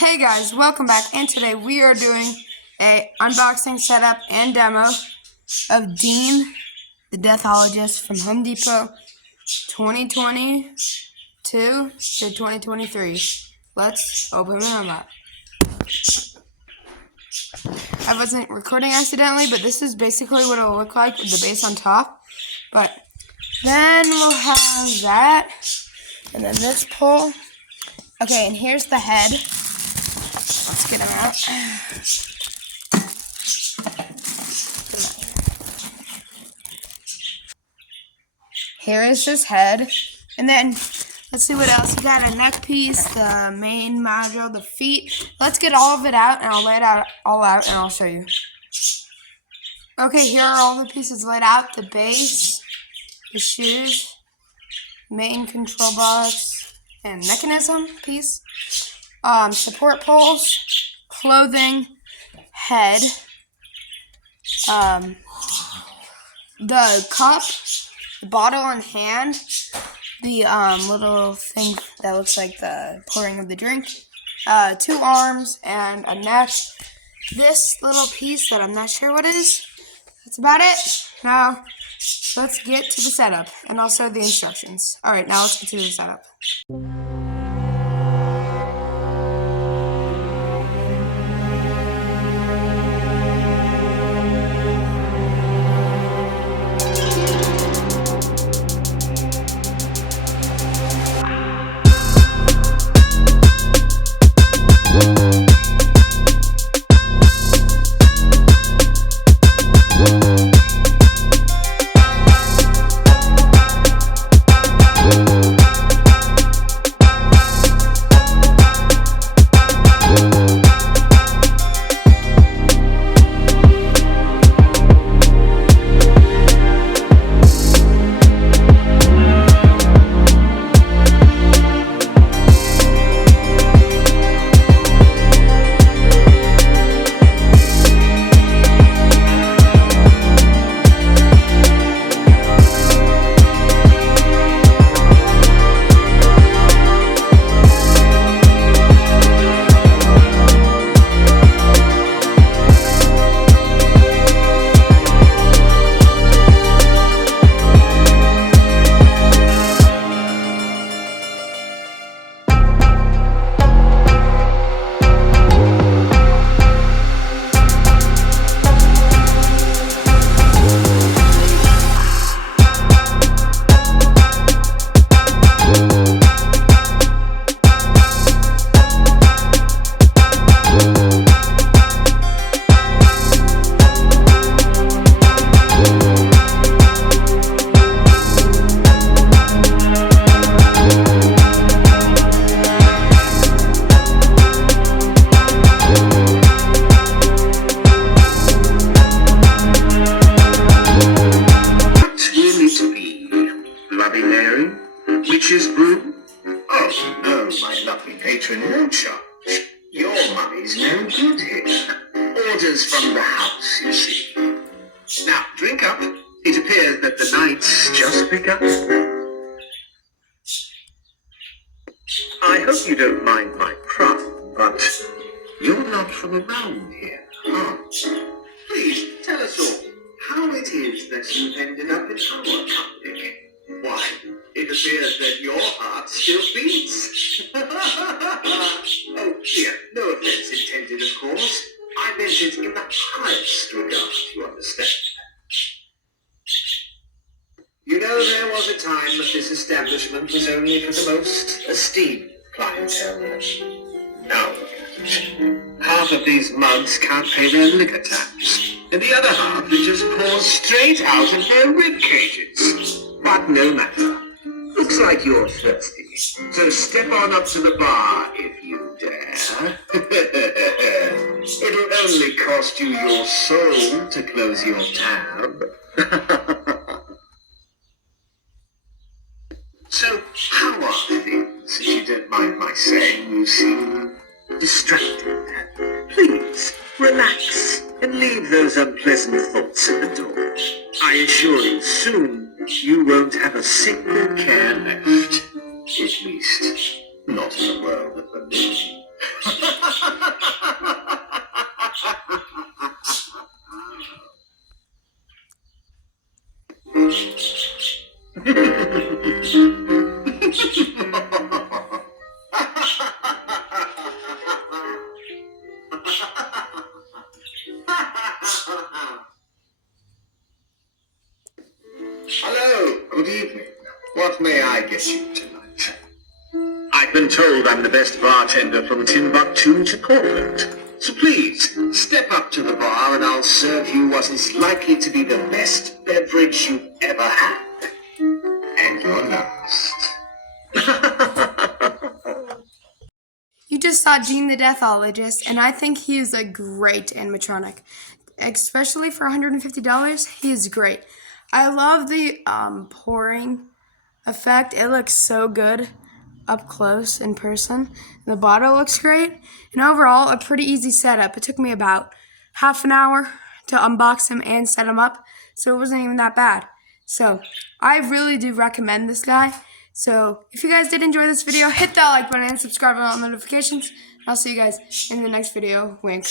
Hey guys, welcome back, and today we are doing a unboxing, setup, and demo of Dean, the Deathologist from Home Depot 2022 to 2023. Let's open them up. I wasn't recording accidentally, but this is basically what it'll look like with the base on top. But then we'll have that, and then this pull. Okay, and here's the head. Let's get him out. Here is his head. And then, let's see what else. You got a neck piece, the main module, the feet. Let's get all of it out, and I'll lay it all out, and I'll show you. Okay, here are all the pieces laid out. The base, the shoes, main control box, and mechanism piece. Support poles, clothing, head, the cup, the bottle and hand, the little thing that looks like the pouring of the drink, 2 arms, and a neck. This little piece that I'm not sure what it is. That's about it. Now, let's get to the setup, and also the instructions. Alright, now let's get to the setup. Witch's brew? Oh, no, my lovely patron, no charge. Your money's no good here. Orders from the house, you see. Now, drink up. It appears that the night's just begun. I hope you don't mind my crumb, but you're not from around here, aren't you? Please, tell us all how it is that you ended up in our company. Why, it appears that your heart still beats. Oh dear, no offense intended, of course. I meant it in the highest regard, you understand. You know, there was a time that this establishment was only for the most esteemed clientele. Now look at it. Half of these mugs can't pay their liquor tax, and the other half it just pours straight out of their rib cages. But no matter. Looks like you're thirsty, so step on up to the bar if you dare. It'll only cost you your soul to close your tab. So, how are things, if you don't mind my saying? You seem distracted. Please, relax and leave those unpleasant thoughts at the door. I assure you, soon you won't have a single care left. At least, not in the world of the moon. Hello, good evening. What may I get you tonight? I've been told I'm the best bartender from Timbuktu to Portland. So please, step up to the bar and I'll serve you what is likely to be the best beverage you've ever had. And your last. You just saw Gene the Deathologist, and I think he is a great animatronic. Especially for $150, he is great. I love the pouring effect. It looks so good up close in person. The bottle looks great. And overall, a pretty easy setup. It took me about half an hour to unbox him and set him up, so it wasn't even that bad. So I really do recommend this guy. So if you guys did enjoy this video, hit that like button and subscribe on all notifications. I'll see you guys in the next video. Wink.